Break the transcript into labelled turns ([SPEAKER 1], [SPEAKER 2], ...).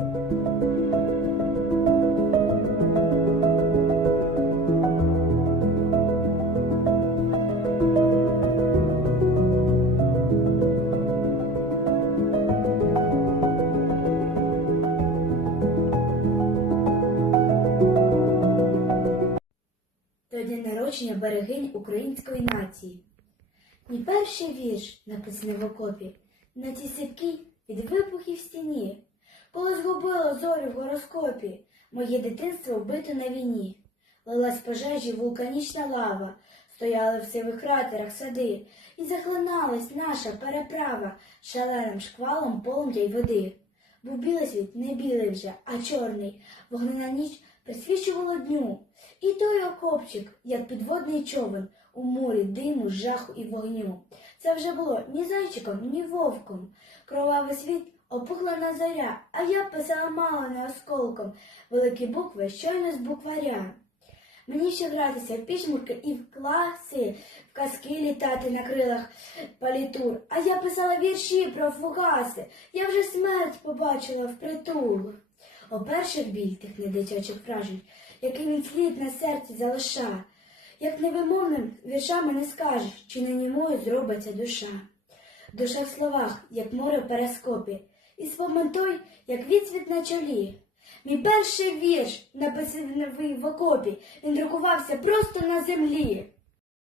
[SPEAKER 1] До народження берегинь української нації. Мій перший вірш написаний в окопі, на цій сипкій від вибухів стіні, згубило зорю в гороскопі, моє дитинство вбито на війні. Лилась пожежі вулканічна лава, стояли в сивих кратерах сади, і захлиналась наша переправа шаленим шквалом полум'я й води. Був білий світ не білий вже, а чорний, вогнена ніч присвічувало дню. І той окопчик, як підводний човен, у морі диму, жаху і вогню. Це вже було ні зайчиком, ні вовком. Кровавий світ опухла на заря, а я писала мало не осколком, великі букви щойно з букваря. Мені ще гратися в пішмурки і в класи, в казки літати на крилах палітур. А я писала вірші про фугаси, я вже смерть побачила впритул. О перших біль тих недитячих вражень, який він слід на серці залиша, як невимовним віршами не скажеш, чи не німою зробиться душа. Душа в словах, як море в перескопі, і спомин той, як відсвіт на чолі. Мій перший вірш, написаний в окопі, він друкувався просто на землі.